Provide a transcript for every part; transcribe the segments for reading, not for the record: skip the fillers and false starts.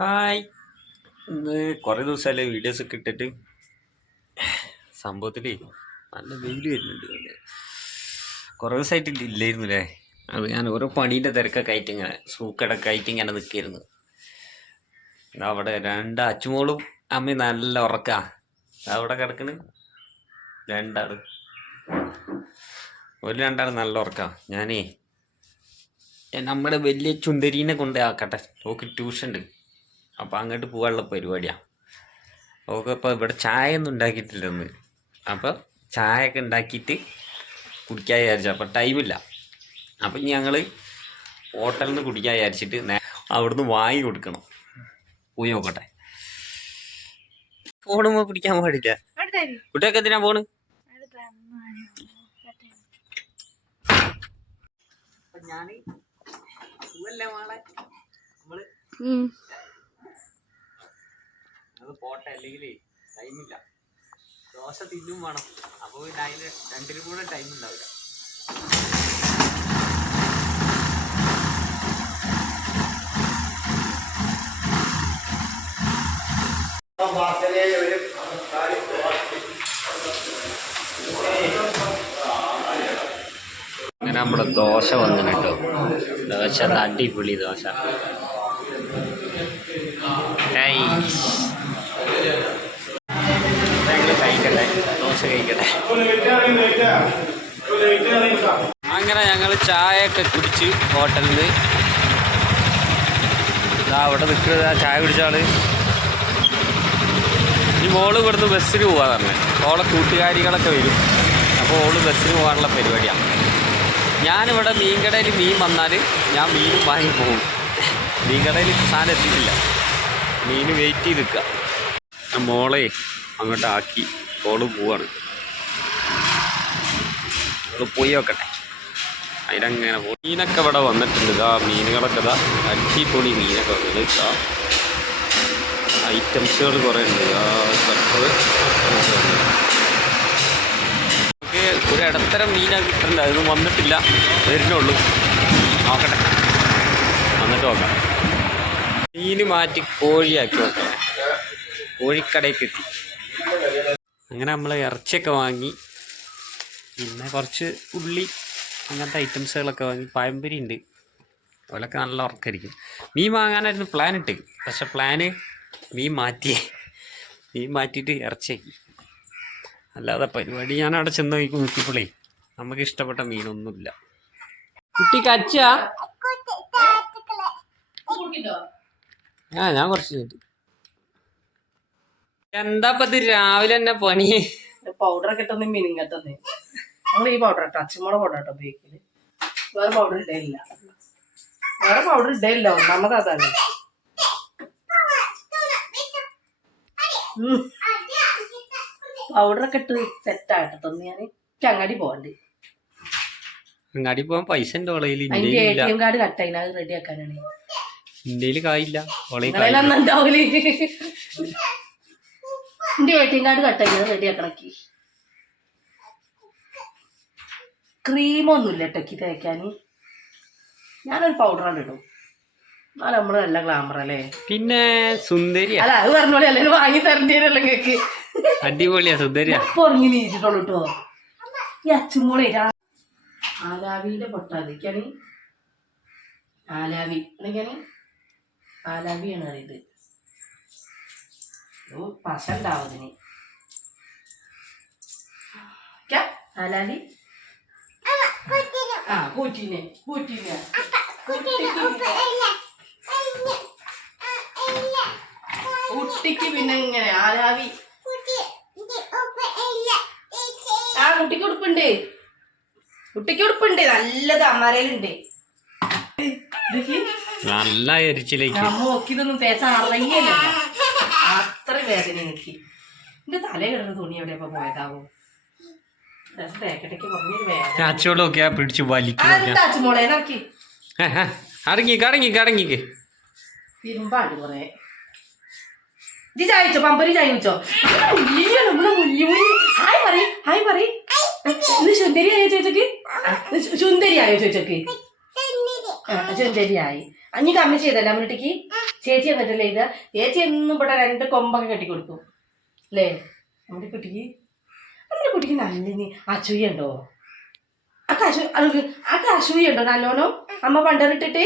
Hi. ഇന്ന് കുറേ ദിവസമല്ലേ വീഡിയോസൊക്കെ ഇട്ടിട്ട്. സംഭവത്തിൽ നല്ല വെയിൽ വരുന്നുണ്ട്. കുറേ ദിവസമായിട്ട് ഇല്ലായിരുന്നു അല്ലേ. അത് ഞാൻ ഓരോ പണീൻ്റെ തിരക്കൊക്കെ ആയിട്ട് ഇങ്ങനെ സൂക്കടൊക്കെ ആയിട്ട് ഇങ്ങനെ നിൽക്കായിരുന്നു. അവിടെ രണ്ട് അച്ചുമോളും അമ്മയും നല്ല ഉറക്കാ. അവിടെ കിടക്കണ് രണ്ടാൾ രണ്ടാൾ നല്ല ഉറക്കാ. ഞാനേ നമ്മുടെ വലിയ ചുന്ദരീനെ കൊണ്ട് ആക്കട്ടെ. ഓക്ക് ട്യൂഷൻ ഉണ്ട്. അപ്പോൾ അങ്ങോട്ട് പോകാനുള്ള പരിപാടിയാണ്. ഓക്കെ. അപ്പോൾ ഇവിടെ ചായ ഒന്നും ഉണ്ടാക്കിയിട്ടില്ലെന്ന്. അപ്പോൾ ചായ ഒക്കെ ഉണ്ടാക്കിയിട്ട് കുടിക്കാൻ വിചാരിച്ചു. അപ്പോൾ ടൈമില്ല. അപ്പം ഞങ്ങൾ ഹോട്ടലിൽ നിന്ന് കുടിക്കാൻ വിചാരിച്ചിട്ട് അവിടുന്ന് വാങ്ങി കൊടുക്കണം. പോയി നോക്കട്ടെ. ഫോണുമ്പോൾ പിടിക്കാൻ പാടില്ല. കുട്ടിയൊക്കെ എന്തിനാ പോണ്? ഞാൻ നമ്മള് അത് പോട്ടെ, അല്ലെങ്കിൽ ടൈമില്ല. ദോശ തിന്നും വേണം. അപ്പോൾ പിന്നെ അതിന് രണ്ടിനും കൂടെ ടൈം ഉണ്ടാവില്ല. അങ്ങനെ നമ്മുടെ ദോശ വന്നു കേട്ടോ. ദോശ അടിപൊളി ദോശ. കഴിക്കട്ടെ, ദോശ കഴിക്കട്ടെ. അങ്ങനെ ഞങ്ങൾ ചായയൊക്കെ കുടിച്ച് ഹോട്ടലിൽ നിന്ന് അവിടെ നിൽക്കുന്നത്. ചായ കുടിച്ച ആള് ഈ മോള് ഇവിടുന്ന് ബസ്സിന് പോകാൻ പറഞ്ഞത്. ഓളെ കൂട്ടുകാരികളൊക്കെ വരും. അപ്പോൾ ഓള് ബസ്സിന് പോകാനുള്ള പരിപാടിയാണ്. ഞാനിവിടെ മീൻകടയിൽ മീൻ വന്നാൽ ഞാൻ മീനും വാങ്ങി പോകും. മീൻകടയിൽ സാധനം എത്തിയിട്ടില്ല. മീൻ വെയിറ്റ് ചെയ്ത് നിൽക്കുക. മോളെ അങ്ങോട്ട് ആക്കി ഓള് പോവാണ്. ഓള് പോയി നോക്കട്ടെ. അതിനങ്ങനെ പോകും. മീനൊക്കെ ഇവിടെ വന്നിട്ടുണ്ട്. ഇതാ മീനുകളൊക്കെ ഇതാ അടിപൊളി മീനൊക്കെ വന്നത്. ഇതാ ഐറ്റംസുകൾ കുറേ ഉണ്ട്. നമുക്ക് ഒരു ഇടത്തരം മീനൊക്കെ കിട്ടുന്നുണ്ട്. അതൊന്നും വന്നിട്ടില്ല, വരുന്നുള്ളൂ. നോക്കട്ടെ, വന്നിട്ട് നോക്കാം. മീൻ മാറ്റി കോഴിയാക്കി നോക്കാം. കോഴിക്കടയ്ക്ക് എത്തി. അങ്ങനെ നമ്മൾ ഇറച്ചിയൊക്കെ വാങ്ങി, പിന്നെ കുറച്ച് ഉള്ളി അങ്ങനത്തെ ഐറ്റംസുകളൊക്കെ വാങ്ങി. പഴംപൊരി ഉണ്ട്. അതുപോലൊക്കെ നല്ല ഉറക്കായിരിക്കും. മീൻ വാങ്ങാനായിരുന്നു പ്ലാൻ ഇട്ട്. പക്ഷെ പ്ലാന് മീൻ മാറ്റിയിട്ട് ഇറച്ചിയാക്കി. അല്ലാതെ പരിപാടി ഞാൻ അവിടെ ചെന്ന് നോക്കിയപ്പോളേ നമുക്ക് ഇഷ്ടപ്പെട്ട മീനൊന്നുമില്ല. കുട്ടി കച്ചാ? ഞാൻ കുറച്ച് എന്താ ഇത് രാവിലെ തന്നെ പണി? പൗഡറൊക്കെ ഇട്ടൊന്ന് മീനും കെട്ടൊന്ന്. നമ്മൾ ഈ പൗഡർ ഇട്ടോ, അച്ചുമുളക് പൗഡർ ഇട്ടോ ഉപയോഗിക്കല്. വേറെ പൗഡർ ഇടയില്ല. ഒന്നാമത് അതാണ്. പൗഡറൊക്കെ ഇട്ട് സെറ്റ് ആകട്ടെ. ഞാൻ അങ്ങാടി പോകണ്ട്. അങ്ങാടി പോകാൻ പൈസ ഉണ്ടോ? അതിന്റെ ATM കാർഡ് കട്ടായി, അത് റെഡി ആക്കാനാണ്. ഇന്ത്യയിൽ കായില്ല. ഉണ്ടാവില്ല. എന്റെ ATM കാർഡ് കട്ടായി, അത് റെഡി ആക്കണക്കി. ക്രീമൊന്നുമില്ല ടെക്കി തേക്കാൻ. ഞാനൊരു പൗഡറാണ് ഇടും. എന്നാലും നമ്മള് നല്ല ഗ്ലാമർ അല്ലേ. പിന്നെ സുന്ദരി അല്ല, അത് പറഞ്ഞോളി. അല്ലെങ്കിൽ വാങ്ങി തരേണ്ടിയല്ലോ കേക്ക്. അടിപൊളിയാ സുന്ദരിയാ. ഉറങ്ങി നീച്ചിട്ടുള്ളൂ കേട്ടോ ഈ അച്ചുമോളെ. ആലാവിന്റെ പൊട്ടാതിക്കാണ്. ആലാവിയാണ് അറിയത്. പശ ഉണ്ടാവുന്നതിന് ആലാവി. കൂറ്റീനെ കുട്ടിക്ക് പിന്നെ ഇങ്ങനെ ആലാവി. കുട്ടിക്ക് ഉടുപ്പുണ്ട് നല്ലത്. അമ്മരയിലുണ്ട്. നല്ല എരിച്ചിലേക്ക് നോക്കിയതൊന്നും തേച്ച അറിയല്ല. അത്ര വേദന എനിക്ക്. എന്റെ തല കിടന്ന തുണി എവിടെയപ്പോ പോയതാവോ? തേക്കട്ടേക്ക് പറഞ്ഞൊരു വേദന. അച്ചോടൊക്കെ പിടിച്ച് വലിക്കും. അച്ചുമോളെ നോക്കി കടങ്ങിക്ക് തിരുമ്പാട് കൊറേ. ഇത് ചായച്ചോ? പമ്പരി ചായ വെച്ചോ? ഹായ് പറ. സുന്ദരിയായോ ചോദിച്ചോക്ക്? സുന്ദരിയായോ ചോദിച്ചോക്ക്? സുന്ദരിയായി. അഞ്ഞി കമ്മി ചെയ്തല്ലേ അമ്മട്ടിക്ക്? ചേച്ചി എന്നിട്ടല്ലേ ഇത് ചേച്ചി എന്നും ഇവിടെ 2 കൊമ്പൊക്കെ കെട്ടിക്കൊടുക്കും അല്ലേ? നമ്മുടെ കുട്ടിക്ക് നല്ല അസൂയ ഉണ്ടോ? അസൂയ ഉണ്ടോ നല്ലോണോ? അമ്മ പണ്ടറിട്ടിട്ട്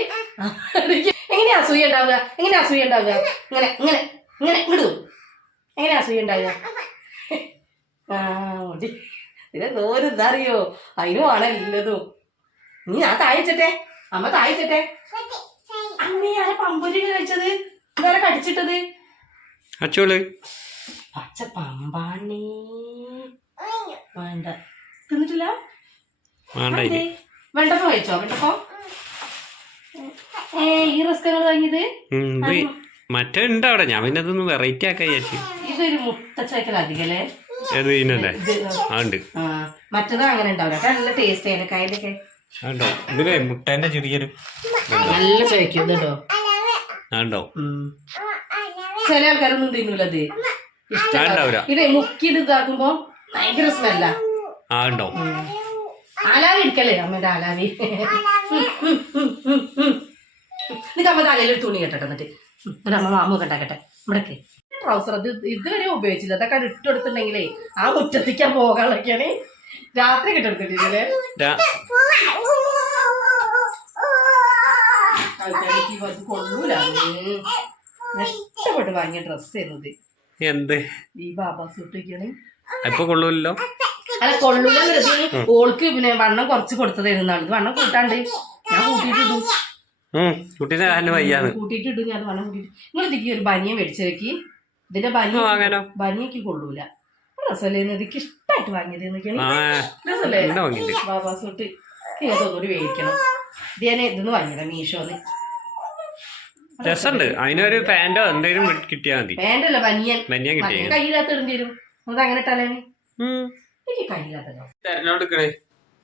എങ്ങനെയാ അസൂയ ഉണ്ടാവുക? ഇങ്ങനെ ഇങ്ങോട്ട് എങ്ങനെയാ അസൂയ ഉണ്ടാവുക? ഇതിനെ ദൂരെന്താ അറിയോ? അതിനും ആണല്ലതും. നീ ഞാൻ തായച്ചട്ടെ, അമ്മ തായച്ചട്ടെ. അമ്മ ആരെ പമ്പൂരി കഴിച്ചത്? ഇതാരെ കടിച്ചിട്ടത്? പച്ച പമ്പാണി വേണ്ട തിന്നിട്ടില്ല. വെണ്ടപ്പം കഴിച്ചോ? വെണ്ടപ്പം ഈ റിസ്ക് വാങ്ങിയത് മറ്റേ ഉണ്ട് അവിടെ. ഞാൻ പിന്നെ അതൊന്ന് വെറൈറ്റി ആക്കാൻ വിചാരിച്ചു. ഇതൊരു മുട്ടച്ചേക്കൽ അധികല്ലേ? മറ്റത് അങ്ങനെ ഉണ്ടാവില്ല. നല്ല ടേസ്റ്റ് ഏലക്കായതൊക്കെ മുട്ടേന്റെ ചെറിയൊരു നല്ല ചോദിക്കും കേട്ടോ. ചില ആൾക്കാരൊന്നും തിന്നൂലത്. ഇത് മുക്കിയിട്ട് ഇതാക്കുമ്പോ ഭയങ്കര സ്മെല്ലാ. ആലാവി എടുക്കല്ലേ അമ്മേന്റെ ആലാവി. എന്നിട്ട് അമ്മ തലയിലൊരു തുണി കെട്ടട്ടെ. എന്നിട്ട് അമ്മ മാമു കണ്ടാക്കട്ടെ. ഇവിടൊക്കെ ട്രൗസർ അത് ഇതുവരെ ഉപയോഗിച്ചില്ല. അതൊക്കെ ഇട്ടെടുത്തിട്ടുണ്ടെങ്കിലേ ആ മുറ്റത്തേക്കാൻ പോകാനുള്ളൊക്കെയാണ്. രാത്രി കിട്ടെടുത്തിട്ടില്ലേ? കൊള്ളൂല. ഇഷ്ടപ്പെട്ട് വാങ്ങിയ ഡ്രസ് ചെയ്യുന്നത് എന്ത് ഈ ബാബാ സൂട്ടൊക്കെയാണ്. ഇപ്പൊ കൊള്ളൂല്ലോ. അല്ല കൊള്ളൂല. ഓൾക്ക് പിന്നെ വണ്ണം കുറച്ച് കൊടുത്തതായിരുന്നു. വണ്ണം കൂട്ടാണ്ട് ഞാൻ കൂട്ടിയിട്ടിടും. കൂട്ടിയിട്ടിടും ഞാൻ വണ്ണം കൂട്ടിയിട്ട്. നിങ്ങൾ ഇതിക്ക് ഒരു ബനിയ മേടിച്ചേക്ക്. ഇതിന്റെ ബനിയക്ക് കൊള്ളൂല. രസല്ലേ? ഇതിക്ക് ഇഷ്ടമായിട്ട് വാങ്ങിയത് രസല്ലേ? ബാബാ സൂട്ട് ഏതൊന്നൂടി മേടിക്കണം. ഇത് ഞാൻ ഇതൊന്ന് വാങ്ങിയതാ മീഷോന്ന്. രസമുണ്ട്. അതിനൊരു പാന്റോ എന്തെങ്കിലും കിട്ടിയാൽ മതി. പാന്റല്ല ബനിയൻ. കയ്യിലാത്ത ഇടേണ്ടി വരും. അത് അങ്ങനെ ഇട്ടാലേ എനിക്ക് കയ്യിലാത്തല്ലോ. തെരഞ്ഞെടുക്കണേ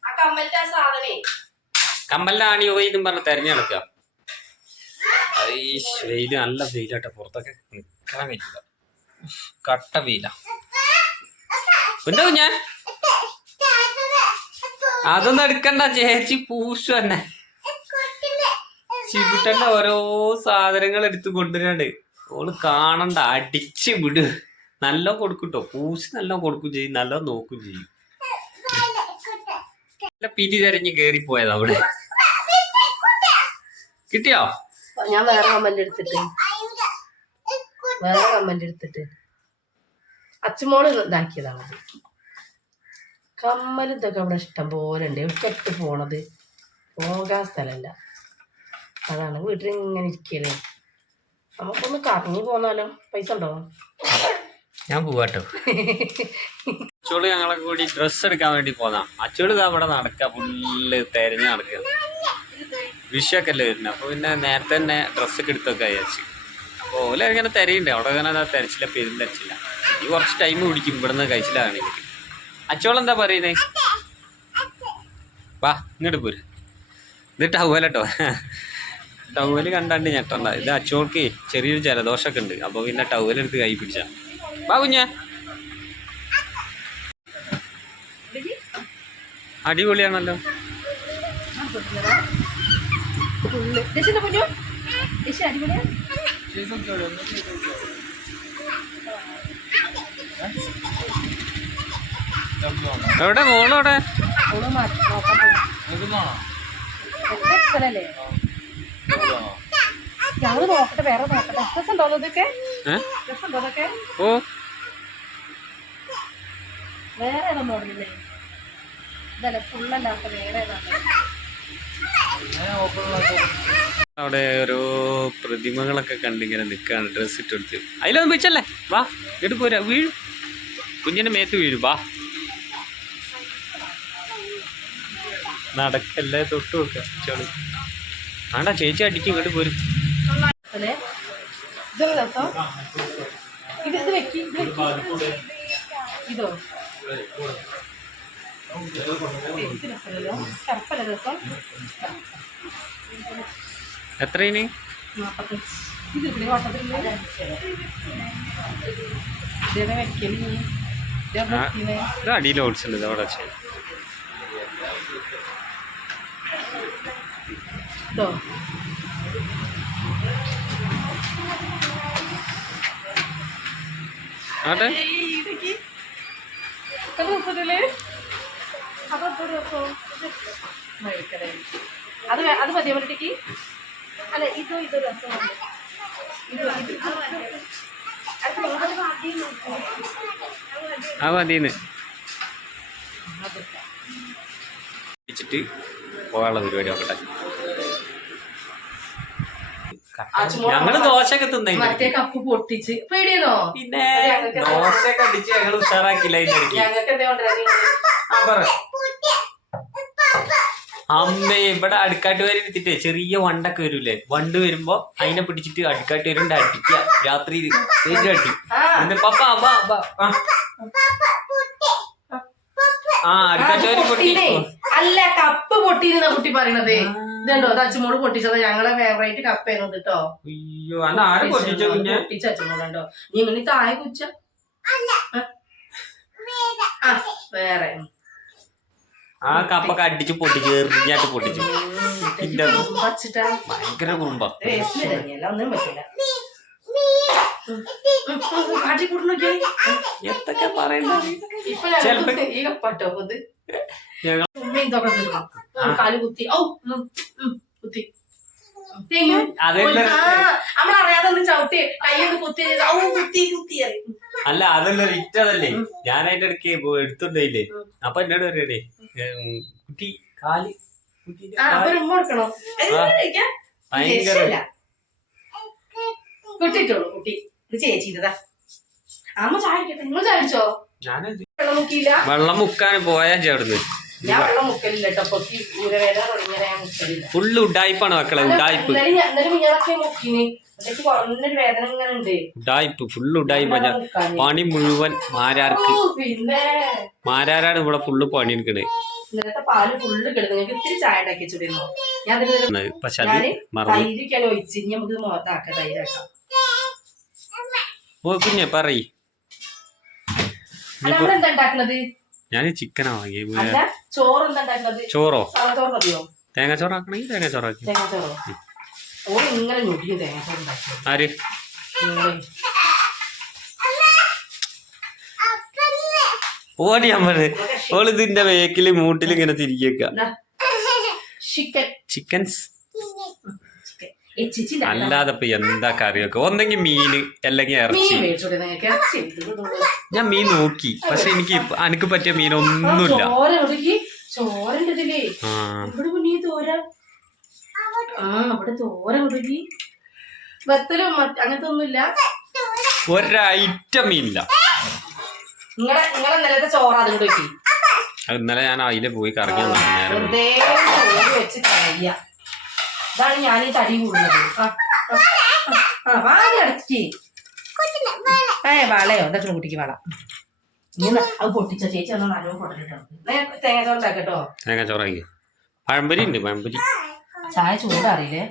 ആ കമ്മലിന്റെ സാധനേ കമ്മലിനാണി പോയിന്നും പറഞ്ഞ് തെരഞ്ഞെടുക്കുക. വെയില് നല്ല വെയിലാട്ടെ. പുറത്തൊക്കെ നിൽക്കാൻ കഴിയില്ല. കട്ട വെയില. ഉണ്ടാവും ഞാൻ അതൊന്നും എടുക്കണ്ട. ചേച്ചി പൂശു തന്നെ. ചിബിട്ടന്റെ ഓരോ സാധനങ്ങൾ എടുത്ത് കൊണ്ടുവരാണ്ട് ഓള് കാണണ്ട. അടിച്ച് വിട്. നല്ല കൊടുക്കൂട്ടോ. പൂശി നല്ല കൊടുക്കും ചെയ്യും. നല്ല നോക്കും ചെയ്യും. നല്ല പിരി തെരഞ്ഞ് കേറിപ്പോയത് അവിടെ. കിട്ടിയോ? ഞാൻ വേറെ കമ്മല് എടുത്തിട്ട് അച്ഛമോള് ഇതാക്കിയതാണ്. കമ്മൽ ഇതൊക്കെ അവിടെ ഇഷ്ടം പോലെ ഉണ്ട്. എവിടേക്ക് പോണത്? പോകാൻ സ്ഥലമല്ല. അതാണ് വീട്ടിൽ ഇങ്ങനെ ഇരിക്കല്ലേ. നമുക്കൊന്ന് കറങ്ങി പോന്നാലോ? പൈസ ഉണ്ടോ? ഞാൻ പോവാട്ടോ. അച്ചോള് ഞങ്ങളെ കൂടി ഡ്രസ്സ് എടുക്കാൻ വേണ്ടി പോന്നാ. അച്ചോള് ഇതാ അവിടെ നടക്കുക. ഫുള്ള് തെരഞ്ഞ് നടക്കുക. വിഷയൊക്കെ അല്ലേ വരുന്നത്. അപ്പോൾ പിന്നെ നേരത്തെ തന്നെ ഡ്രസ്സൊക്കെ എടുത്തൊക്കെ വിചാരിച്ചു. അപ്പോൾ ഓല ഇങ്ങനെ തിരയുണ്ട്. അവിടെ ഇങ്ങനെ തിരച്ചില്ല. പെരും തിരച്ചില്ല. ഈ കുറച്ച് ടൈം പിടിക്കും ഇവിടുന്ന് കഴിച്ചിലാണെങ്കിൽ. അച്ചോളെന്താ പറയുന്നേ? വാ ഇങ്ങോട്ട് പോര്. ഇത് ടവലട്ടോ. ടവല് കണ്ടാണ്ട് ഞെട്ടണ്ട. ഇത് അച്ചോൾക്ക് ചെറിയൊരു ജലദോഷമൊക്കെ ഉണ്ട്. അപ്പോൾ പിന്നെ ടവലെടുത്ത് കൈ പിടിച്ച. വാ കുഞ്ഞ. അടിപൊളിയാണല്ലോ. എവിടെ മോളോടെ? ഞങ്ങള് നോക്കട്ടെ. വേറെ നോക്കട്ടെ. രസമുണ്ടോ ഇതൊക്കെ? ഓ വേറെ ഏതൊന്നും ഓർമ്മയില്ലേ? ഇതല്ലേ ഫുള്ളല്ലാത്ത വേറെ ഏതാണ്? അവിടെ ഓരോ പ്രതിമകളൊക്കെ കണ്ടിങ്ങനെ നിൽക്കാണ്. ഡ്രസ്സ് ഇട്ടെടുത്ത് അതിലൊന്നും വെച്ചല്ലേ. വാ ഇട്ട് പോരാ. വീഴും. കുഞ്ഞിന്റെ മേത്ത് വീഴും. വാ നടക്കല്ലേ. തൊട്ട് വെക്കുക. ചോളി ആണ്ടാ. ചേച്ചി അടിക്കും. ഇങ്ങോട്ട് പോരും. ഇതോ എത്രയിന്? ഇത് അടിയിൽ ഓടിച്ചിട്ടുണ്ട്. അവിടെ ആട്ടെ അത് മതിയോ കുട്ടിക്ക്? അല്ല ഇത് രസമാണ്. ആ മതിന്ന് വെച്ചിട്ട് പോകാനുള്ള പരിപാടി നോക്കട്ടെ. ഞങ്ങള് ദോശയൊക്കെ തിന്നേ മറ്റേ കപ്പ് പൊട്ടിച്ച് പേടിയെന്നോ? പിന്നെ ദോശയൊക്കെ അടിച്ച് ഞങ്ങൾ ഉഷാറാക്കില്ല. അമ്മേ ഇവിടെ അടുക്കാട്ട് വരെ എടുത്തിട്ടേ ചെറിയ വണ്ടൊക്കെ വരൂലേ, വണ്ട് വരുമ്പോ അതിനെ പിടിച്ചിട്ട് അടുക്കാട്ട് വരുന്നുണ്ട് അടിക്കുക രാത്രി അടി. പപ്പ ആ അടുക്കാട്ട് വരെ പൊട്ടി. അല്ല കപ്പ് പൊട്ടിയിരുന്ന കുട്ടി പറയണത് ഇതുണ്ടോ? അത് അച്ഛമോട് പൊട്ടിച്ചത് ഞങ്ങളെ ഫേവറേറ്റ് കപ്പായിരുന്നു കേട്ടോ. അയ്യോ ആര് പൊട്ടിച്ച കുഞ്ഞ്? പൊട്ടിച്ച അച്ഛമോടുണ്ടോ? നീ ഇങ്ങനെ താഴെ കുച്ച വേറെ ആ കപ്പൊക്കെ അടിച്ച് പൊട്ടിച്ച് എറിഞ്ഞാട്ട് പൊട്ടിച്ചു. ഭയങ്കര കുറുമ്പ. ഒന്നും പറ്റില്ല. എന്തൊക്കെ പറയുന്നത് ഈ കപ്പട്ടോ കാല് കുത്തി കുത്തി നമ്മളറിയാതെ ഒന്ന് ചവിട്ടി കൈയൊന്ന് കുത്തി കുത്തി കുത്തി. അല്ല അതല്ല ഇറ്റതല്ലേ, ഞാൻ അതിന്റെ ഇടയ്ക്ക് എടുത്തോണ്ടേ അപ്പൊ എന്നോട് പറയണേ കുട്ടി കാല് കൊടുക്കണോ? ഭയങ്കര കുട്ടിട്ടോളൂ കുട്ടി. ഇത് ചേച്ചിതാ. അമ്മ ചാടിക്കട്ടെ. നിങ്ങൾ ചാടിച്ചോ? വെള്ളം മുക്കിയില്ല. വെള്ളം മുക്കാൻ പോയാ ചേർന്ന് ഞാൻ വെള്ളം മുക്കലില്ല കേട്ടോ. ഊരവേദന തുടങ്ങിയ ഞാൻ മുക്കലില്ല. ഫുള്ള് ഉഡായിപ്പാണ് മക്കളെ, ഉഡായിപ്പ്. വേദന ഇങ്ങനെ ഉണ്ട്. ഉഡായിപ്പ് ഫുള്ള് ഉഡായിപ്പ. പണി മുഴുവൻ മാരാർക്ക്. പിന്നെ മാരാരാണ് ഇവിടെ ഫുള്ള് പണി എടുക്കണേ. ഇന്നലത്തെ പാല് ഫുള്ള് കിടന്നു. നിങ്ങൾക്ക് ഇത്തിരി ചായ ഉണ്ടാക്കി വെച്ചിരുന്നു. ഞാൻ തൈരിക്കാണ് ഒഴിച്ച് നമുക്ക് മോത്താക്കാം. തൈരാക്കാം. ഓ കുഞ്ഞെ പറയ്. നമ്മളെന്താ ഉണ്ടാക്കുന്നത്? ഞാൻ ചിക്കനാ വാങ്ങി. ചോറ് എന്താ ഉണ്ടാക്കുന്നത്? ചോറോ? ചോറ് മതിയോ? തേങ്ങാച്ചോറാക്കണെങ്കിൽ തേങ്ങാച്ചോറാക്കി. തേങ്ങാച്ചോറോ? ഓ ഇങ്ങനെ ഞൊടിയും തേങ്ങാച്ചോറ് ഉണ്ടാക്കി. ആര്? ഓടി അമ്മ ഓള് ഇതിന്റെ വേക്കില് മൂട്ടിൽ ഇങ്ങനെ തിരികേക്ക. ചിക്കൻസ് അല്ലാതെ ഇപ്പൊ എന്താ കറിയൊക്കെ? ഒന്നെങ്കിൽ മീന് അല്ലെങ്കിൽ ഇറച്ചി. ഞാൻ മീൻ നോക്കി, പക്ഷെ എനിക്ക് പറ്റിയ മീനൊന്നുമില്ല. അങ്ങനത്തെ ഒന്നുമില്ല. ഒരൈറ്റം മീനില്ല. ഇന്നലെ ഞാൻ അതിലെ പോയി കറങ്ങി നേരം വെച്ച് കഴിയ. ഇതാണ് ഞാൻ ഈ തടി കൂടുന്നത്. അടക്കി വളയോ ഇതൊക്കെ കുട്ടിക്ക് വള. ഇങ്ങനെ അത് പൊട്ടിച്ച ചേച്ചി ഒന്ന് നല്ലോണം പൊട്ടിട്ടോ. തേങ്ങാച്ചോറുണ്ടാക്കട്ടോ. തേങ്ങാച്ചോറാക്കി. പഴംപൊരി ഉണ്ട്. പഴംപൊരി ചായ ചൂടറിയില്ലേ?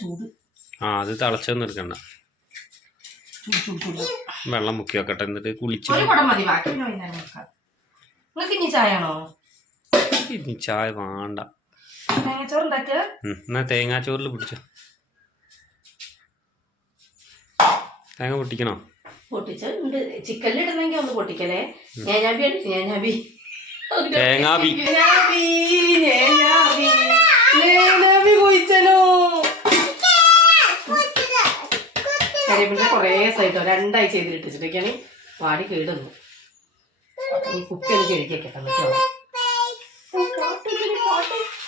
ചൂട് അത് തിളച്ചൊന്നും എടുക്കണ്ട. വെള്ളം മുക്കി വെക്കട്ടെ, എന്നിട്ട് കുളിച്ച്. നിങ്ങൾക്ക് ഇനി ചായ ആണോ? ഇനി ചായ വേണ്ട. തേങ്ങാച്ചോറുണ്ടാക്കുക. എന്നാ തേങ്ങാച്ചോറിൽ പിടിച്ചോ. തേങ്ങ പൊട്ടിക്കണോ? പൊട്ടിച്ചുണ്ട്. ചിക്കനിൽ ഇടുന്നെങ്കിൽ ഒന്ന് പൊട്ടിക്കലേ. തേങ്ങാബി കുഴിച്ചല്ലോ. കരിമിന്റെ കൊറേ സൈറ്റോ 2 ആഴ്ച ചെയ്തിട്ടിട്ടൊക്കെയാണ് പാടി കേടുന്നു. ഈ കുപ്പി എനിക്ക് എഴുതിയൊക്കെ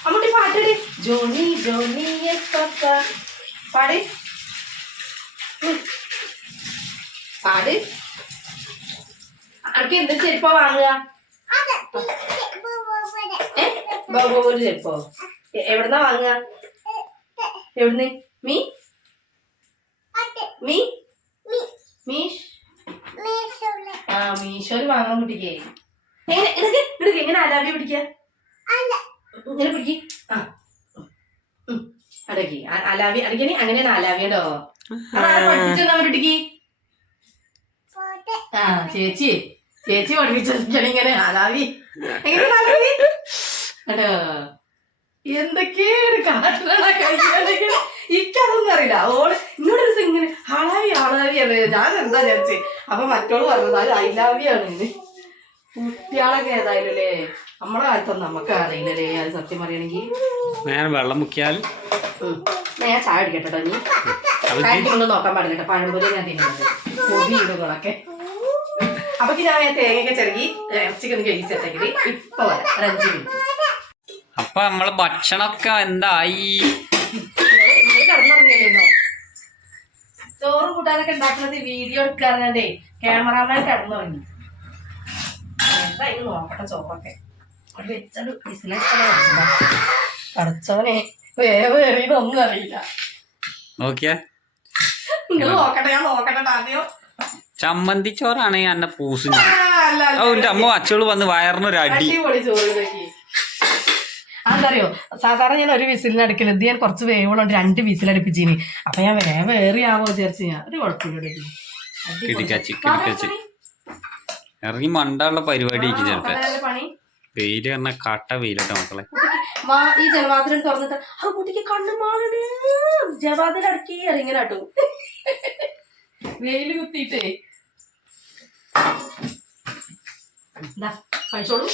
അമ്മൂട്ടി പാട്ടിട്. ജോണി ജോണി പാടി പാട്. അനക്ക് എന്ത് ചെരുപ്പാ വാങ്ങുക? ഒരു ചെരുപ്പോ? എവിടുന്നാ വാങ്ങുക? എവിടുന്ന്? മീഷോല് വാങ്ങാൻ കുട്ടിക്കേ. എങ്ങനെ അലാവി പിടിക്ക? ഇങ്ങനെ പിടിക്ക്. അടക്കി അലാവി അടക്കണി. അങ്ങനെയാണ് അലാവിയല്ലോ. പഠിപ്പിച്ചെന്നാ കുട്ടിക്ക്. ചേച്ചി പഠിപ്പിച്ചിങ്ങനെ അലാവി. എങ്ങനെ കേട്ടോ എന്തൊക്കെയാണ് കാട്ടിലാണെങ്കിൽ ഇക്കതൊന്നും അറിയില്ല. ഓള് എന്നോട് ദിവസം ഇങ്ങനെ ആളാവിയാണ് ഞാൻ എന്താ വിചാരിച്ചേ. അപ്പൊ മറ്റോള് പറഞ്ഞത് ഐലാവിയാണ്. കുട്ടികളൊക്കെ ഏതായാലും അല്ലേ നമ്മളെ കാലത്തൊന്നും നമുക്ക് അറിയില്ലല്ലേ അത് സത്യം പറയണെങ്കിൽ. ഞാൻ വെള്ളം മുക്കിയാൽ ഞാൻ ചായ അടിക്കട്ടോ. നീ ചായക്കൊന്നും നോക്കാൻ പാടില്ല. പഴംപൊരി ഞാൻ തിന്നുന്നത് പൊടി ഇടുകളൊക്കെ. അപ്പൊ ഞാൻ തേങ്ങയൊക്കെ ചെറുകി ഇറച്ചിക്കൊന്ന് കഴിച്ച് സെറ്റാക്കിട്ട് ഇപ്പൊ വരാം ഒരു 5 മിനിറ്റ്. അപ്പൊ നമ്മള് ഭക്ഷണമൊക്കെ എന്തായി? കിടന്നുറങ്ങിയല്ലോ. ചോറും കൂട്ടാനൊക്കെ ഉണ്ടാക്കുന്നത് വീഡിയോ എടുക്കാറുണ്ടേ ക്യാമറാമാൻ കിടന്നുറങ്ങി. എന്താ ഇത് നോക്കട്ടെ. ചോറൊക്കെ ഒരു വെച്ചത് കടച്ചവനെ വേവ് ഏറിയതൊന്നും അറിയില്ല. നിങ്ങൾ നോക്കട്ടെ. ഞാൻ നോക്കട്ടെ ആദ്യം. ചമ്മന്തി ചോറാണ് എന്നെ പൂസ്. എന്റെ അമ്മ അച്ചോള് വന്ന് വയറിനൊരു അടി. ചോറിലേക്ക് അതറിയോ സാധാരണ ഞാൻ ഒരു വിസിലിന് അടുക്കല്. ഇത് ഞാൻ കുറച്ച് വേവുകളുണ്ട് 2 വിസിലടുപ്പിച്ചിന്. അപ്പൊ ഞാൻ വേറിയാവോ വിചാരിച്ചു. ഞാൻ ഒരു കുഴപ്പമില്ല. ഇറങ്ങി മണ്ടുള്ള പരിപാടി ചിലപ്പോ. വെയില് പറഞ്ഞ കട്ട വെയിലട്ടോ മക്കളെ. ഈ ജലവാതിൽ തുറന്നിട്ട് ആ കുട്ടിക്ക് കണ്ണുമാണ് ജലവാതിൽ അടക്കി ഇറങ്ങിനാട്ടു വെയില് കുത്തിട്ടേ. എന്താ കഴിച്ചോളൂ.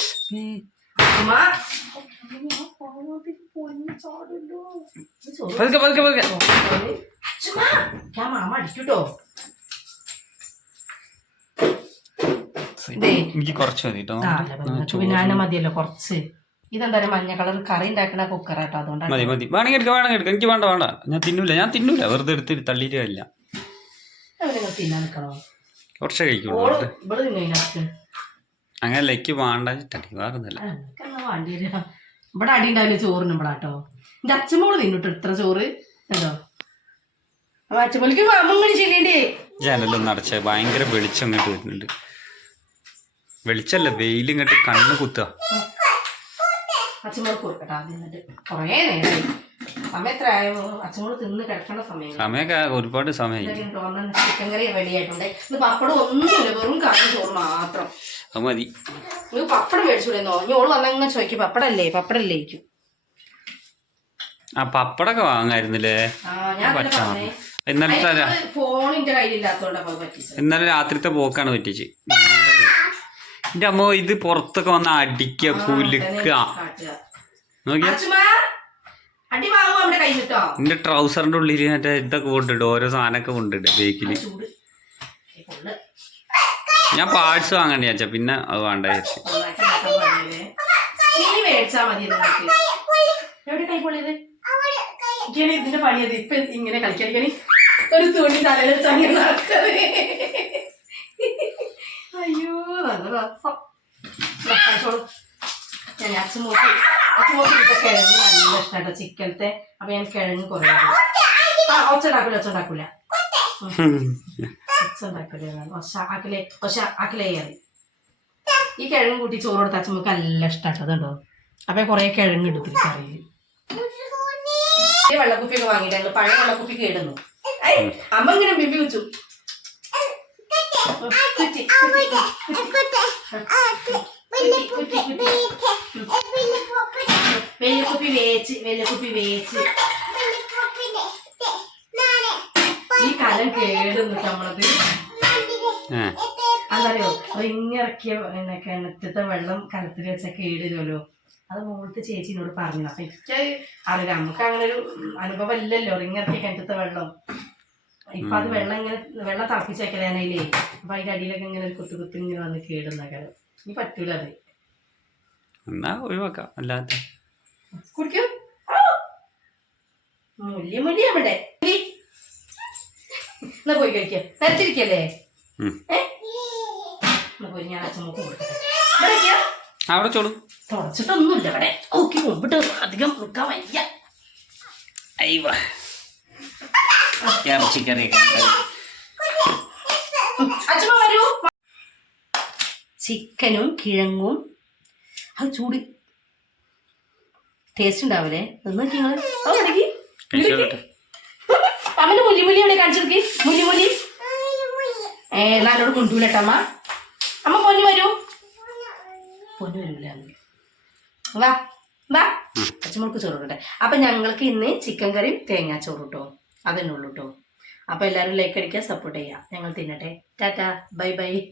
മാമ അടിക്കൂട്ടോ. എനിക്ക് കുറച്ച് പിന്നെ അതിനെ മതിയല്ലോ കുറച്ച്. ഇതെന്താ മഞ്ഞ കളർ കറി ഉണ്ടാക്കണ കുക്കറാട്ടോ. അതുകൊണ്ടാണ്. മതി മതി വേണമെങ്കിൽ എടുക്കാം വേണമെങ്കിൽ എടുക്കാം. എനിക്ക് വേണ്ട വേണ്ട. ഞാൻ തിന്നൂല വെറുതെ എടുത്ത് തള്ളിയിട്ട് ഇല്ല. തിന്നാൻ നിൽക്കണോ? കുറച്ച് കഴിക്കുള്ളൂ. ഇവിടെ തിന്നു അങ്ങനെ ലൈക്ക് വേണ്ടടി വേറൊന്നല്ല. വേണ്ടി വരിക. ഇവിടെ അടി ഉണ്ടാവില്ല ചോറിന് ഇവിടാട്ടോ. എന്റെ അച്ഛമോള് തിന്നിട്ടോ ഇത്ര ചോറ് കേട്ടോ. അച്ഛമോളിക്ക് മാമങ്ങനെ ചെയ്യേണ്ടേ. ജനലൊന്നും അടച്ച ഭയങ്കര വെളിച്ചം ഇങ്ങോട്ട് വരുന്നുണ്ട്. വെളിച്ചല്ല വെയിൽ ഇങ്ങോട്ട് കണ്ണ് കുത്തുക. അച്ഛമോൾക്ക് കൊടുക്കട്ടെ ആദ്യം. കൊറേ നേരമായി. സമയം എത്ര ആയോ? അച്ഛമോള് തിന്ന് കിടക്കേണ്ട സമയമൊക്കെ ഒരുപാട് സമയമായി. ചിക്കൻ കറി റെഡി ആയിട്ടുണ്ട്. ഇത് പപ്പടം ഒന്നുമില്ല, വെറും കറി ചോറ് മാത്രം. അത് മതി. നിങ്ങൾ പപ്പടം മേടിച്ചൂടെന്നോ? ഓള് വന്നങ്ങനെ ചോദിക്കും പപ്പടല്ലേ പപ്പടല്ലേക്കും. ആ പപ്പടൊക്കെ വാങ്ങായിരുന്നില്ലേ? ഫോണിന്റെ കയ്യിലില്ലാത്തോണ്ടാ പറ്റിച്ചത്. ഇന്നലെ രാത്രിത്തെ പോക്കാണ് പറ്റിച്ച്. എന്റെ അമ്മ ഇത് പുറത്തൊക്കെ വന്ന് അടിക്കുക കുലുക്കുക നോക്കിയാ. എന്റെ ട്രൗസറിന്റെ ഉള്ളിൽ മറ്റേ ഇതൊക്കെ കൊണ്ടിടും, ഓരോ സാധനമൊക്കെ കൊണ്ടിടും ബേക്കില്. ഞാൻ പാഴ്സ് വാങ്ങണ്ട ചേച്ചാ, പിന്നെ അത് വേണ്ട ചേച്ചി. ഇതിന്റെ പണിയത് ഇപ്പൊ ഇങ്ങനെ കളിക്കാൻ ഒരു തുണി തലയിൽ നടക്കത്. അയ്യോ നല്ല രസം. ഞാൻ അച്ഛമോക്ക് ഇപ്പൊ കിഴങ്ങ് നല്ല ഇഷ്ടമായിട്ടോ ചിക്കനത്തെ. അപ്പൊ ഞാൻ കിഴങ്ങ് കുറേ ഒച്ചുണ്ടാക്കൂല ഈ കിഴങ്ങ് കൂട്ടി ചോറ് കൊടുത്ത അച്ഛമ്മക്ക് നല്ല ഇഷ്ടമായിട്ടോ. അതുണ്ടോ അപ്പൊ കൊറേ കിഴങ്ങ് എടുത്തിട്ട് കറിയില്. വെള്ളക്കുപ്പിയൊക്കെ വാങ്ങിയിട്ട് പഴയ വെള്ളക്കുപ്പി കേടുന്നു. അമ്മ ഇങ്ങനെ ബിബി വെച്ചു. വെള്ളക്കുപ്പി വേച്ച് ഈ കലം കേടുന്നു നമ്മളത്. അതറിയോ ഇങ്ങിറക്കിയ കിണറ്റത്തെ വെള്ളം കലത്തിൽ വെച്ചാൽ കേടുവരുമല്ലോ. അത് മുകളിലത്തെ ചേച്ചിനോട് പറഞ്ഞു. അപ്പൊ എനിക്ക് അറിയില്ല, നമുക്ക് അങ്ങനെ ഒരു അനുഭവം ഇല്ലല്ലോ ഇങ്ങിറക്കിയ കിണറ്റത്തെ വെള്ളം. ഇപ്പൊ അത് വെള്ളം തിളപ്പിച്ചേക്കലാനയില്ലേ. അപ്പൊ അതിന്റെ അടിയിലൊക്കെ ഇങ്ങനെ ഒരു കുത്തി ഇങ്ങനെ വന്ന് കേടുന്നൊക്കെ. ഇനി പറ്റൂല അത്. എന്നാ ഒഴിവാക്കാം. അല്ലാതെ കുടിക്കും മുല്ലി അവിടെ എന്നാ പോയി കഴിക്കാം. തരത്തിരിക്കല്ലേ പോയി. ഞാൻ അച്ഛമ്മക്ക് കൊടുക്കട്ടെ. അവിടെ ചോളൂ. തുടച്ചിട്ടൊന്നുമില്ല ഇവിടെ. ഓക്കെ മുമ്പിട്ട് അധികം നിൽക്കാൻ വയ്യ. അച്ഛമ്മ വരൂ. ചിക്കനും കിഴങ്ങും അത് ചൂട് ടേസ്റ്റ് ഉണ്ടാവില്ലേ? അമ്മന്റെ മുല്ലി അവിടെ കാണിച്ചെടുക്കി. മുല്ലി നാലോട് കൊണ്ടുപോലട്ടമ്മ. അമ്മ പൊന്നു വരൂ. പൊന്നു വരൂല വാ. വാ അച്ഛമ്മൾക്ക് ചോറ് കിട്ടെ. അപ്പൊ ഞങ്ങൾക്ക് ഇന്ന് ചിക്കൻ കറിയും തേങ്ങാച്ചോറ് കേട്ടോ, അതന്നെ ഉള്ളൂ കേട്ടോ. അപ്പൊ എല്ലാവരും ലൈക്ക് അടിക്കുക, സപ്പോർട്ട് ചെയ്യുക. ഞങ്ങൾ തിന്നട്ടെ. Tata, bye bye.